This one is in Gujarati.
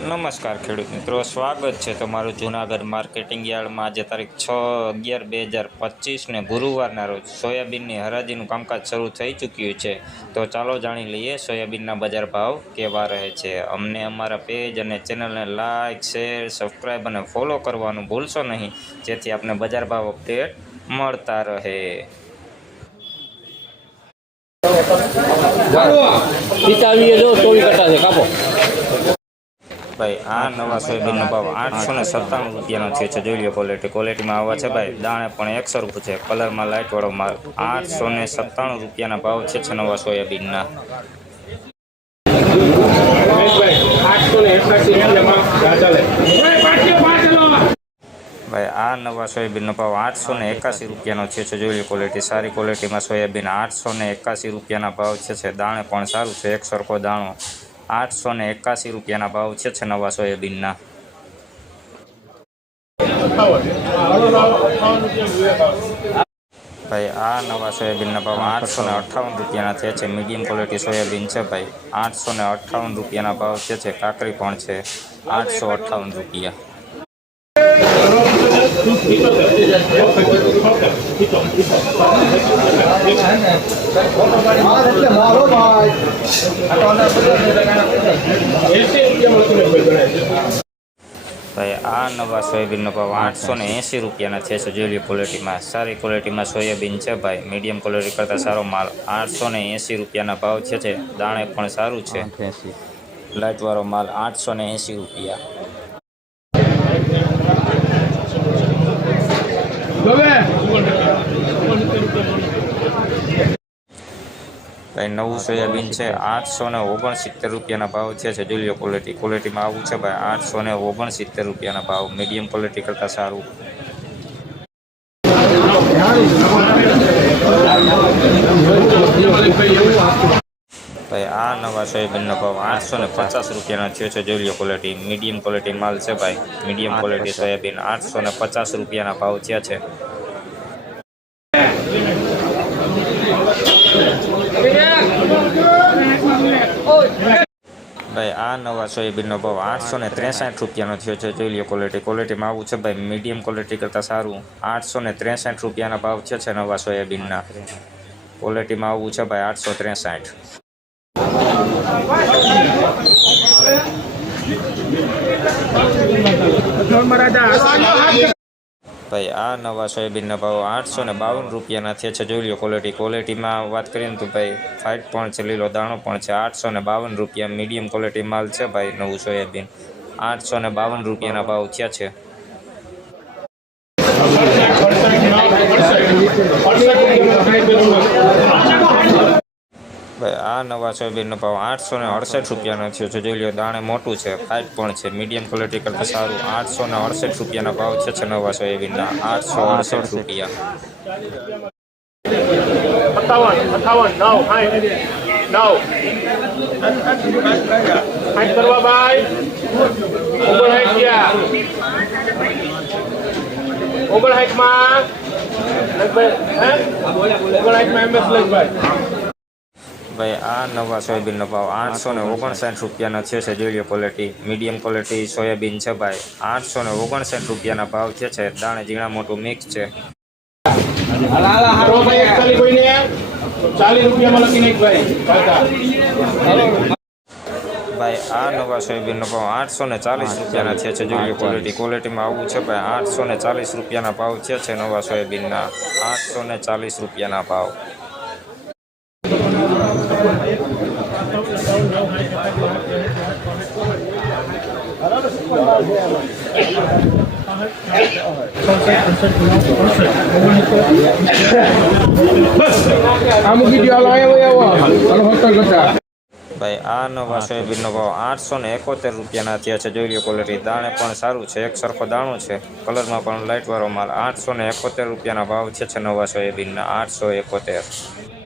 નમસ્કાર ખેડૂત મિત્રો, સ્વાગત છે તમારું જૂનાગઢ માર્કેટિંગ યાર્ડમાં. આજે તારીખ છ અગિયાર બે હજાર પચીસને ગુરુવારના રોજ સોયાબીનની હરાજીનું કામકાજ શરૂ થઈ ચૂક્યું છે. તો ચાલો જાણી લઈએ સોયાબીનના બજાર ભાવ કેવા રહે છે. અમને અમારા પેજ અને ચેનલને લાઇક શેર, સબસ્ક્રાઈબ અને ફોલો કરવાનું ભૂલશો નહીં. જેથી આપને બજાર ભાવ અપડેટ મળતા રહે. પિતાવીએ કટા છે, કાપો. ભાઈ, આ નવા સોયાબીનનો ભાવ આઠસો ને સત્તાણું રૂપિયાનો છે છે. જોઈ લો ક્વોલિટી ક્વોલિટીમાં આવા છે ભાઈ, દાણે પણ એકસો રૂપિયા છે. કલરમાં લાઇટવાળો માલ. આઠસો ને સત્તાણું રૂપિયાના ભાવ છે છે નવા સોયાબીનના. ભાઈ, આ નવા સોયાબીનનો ભાવ આઠસો ને એકાસી રૂપિયાનો છે છે. જોઈ લો ક્વોલિટી સારી ક્વોલિટીમાં સોયાબીન આઠસો ને એકાસી રૂપિયાના ભાવ છે છે. દાણે પણ સારું છે. એક સરખો દાણો આઠસો ને એકાસી રૂપિયાના ભાવ છે નવા સોયાબીનના ભાઈ, આ નવા સોયાબીનના ભાવ આઠસો ને અઠ્ઠાવન રૂપિયાના થયા છે. મીડિયમ ક્વોલિટી સોયાબીન છે ભાઈ. આઠસો ને અઠ્ઠાવન રૂપિયાના ભાવ છે છે કાકરી પણ છે. આઠસો અઠ્ઠાવન રૂપિયા. ભાઈ આ નવા સોયાબીનનો ભાવ આઠસો ને એંસી રૂપિયાના છે છે ક્વોલિટીમાં સારી ક્વોલિટીમાં સોયાબીન છે ભાઈ. મીડિયમ ક્વોલિટી કરતાં સારો માલ આઠસો ને એંસી રૂપિયાના ભાવ છે છે. દાણે પણ સારું છે. લાઇટવાળો માલ આઠસો ને એંસી રૂપિયા. ભાઈ નવું સોયાબીન છે? આઠસો ને ઓગણસિત્તેર રૂપિયાના ભાવ છે લો ક્વોલિટી ક્વોલિટીમાં આવું છે ભાઈ? આઠસો ને ઓગણસિત્તેર રૂપિયાના ભાવ મીડિયમ ક્વોલિટી કરતાં સારું. ભાઈ આ નવા સોયાબીનનો ભાવ આઠસો ને પચાસ રૂપિયાના થયો છે જોઈ લો ક્વોલિટી મીડિયમ ક્વોલિટી માલ છે ભાઈ. મીડિયમ ક્વોલિટી સોયાબીન આઠસો ને પચાસ રૂપિયાના ભાવ થયા છે. ભાઈ, આ નવા સોયાબીનનો ભાવ આઠસો ને ત્રેસઠ રૂપિયાનો થયો છે. જોઈ લો ક્વોલિટી ક્વોલિટીમાં આવું છે ભાઈ મીડિયમ ક્વોલિટી કરતાં સારું. આઠસો ને ત્રેસઠ રૂપિયાના ભાવ થયો છે નવા સોયાબીનના. ક્વોલિટીમાં આવું છે ભાઈ, આઠસો ત્રેસઠ. ભાઈ, આ નવા સોયાબીનના ભાવ આઠસો ને બાવન રૂપિયાના થયા છે. જોઈ લો ક્વોલિટી ક્વોલિટીમાં વાત કરીએ ને તો ભાઈ ફાઇટ પણ છે, લીલો દાણો પણ છે, આઠસો ને બાવન રૂપિયા મીડિયમ ક્વોલિટી માલ છે ભાઈ, નવું સોયાબીન. આઠસો ને બાવન રૂપિયાના ભાવ થયા છે. ભાઈ, આ નવા સોયાબીનનો ભાવ આઠસો ને અડસઠ રૂપિયાનો છે. જોઈ લો દાણે મોટું છે ફાઇટ પણ છે. મીડિયમ ક્વોલિટી કરતાં સારું. આઠસો ને અડસઠ રૂપિયાના ભાવ છે છે નવા સોયાબીનના. આઠસો અડસઠ રૂપિયા. ઓગણસાઠ ગયા. ઓગણસાઠમાં ઓગણસાઠમાં લખભાઈ ભાઈ આ નવા સોયાબીનનો ભાવ આઠસો ને ઓગણસાઠ રૂપિયાના છે છે જોઈ ક્વોલિટી મીડિયમ ક્વોલિટી સોયાબીન છે ભાઈ. આઠસો ને ઓગણસાઠ રૂપિયાના ભાવ છે છે. દાણે ઝીણા મોટું મિક્સ છે. ભાઈ આ નવા સોયાબીનનો ભાવ આઠસો ને ચાલીસ રૂપિયાના છે. છે જોઈએ ક્વોલિટી ક્વોલિટીમાં આવું છે ભાઈ. આઠસો ને ચાલીસ રૂપિયાના ભાવ છે છે નવા સોયાબીનના. આઠસો ને ચાલીસ રૂપિયાના ભાવ. ભાઈ, આ નવા સોયાબીનનો ભાવ આઠસો ને એકોતેર રૂપિયાના થયા છે. જોઈ લો ક્વોલિટી દાણે પણ સારું છે. એક સરખો દાણો છે. કલરમાં પણ લાઇટવાળો માલ આઠસો ને એકોતેર રૂપિયાના ભાવ છે નવા સોયાબીનના. આઠસો એકોતેર.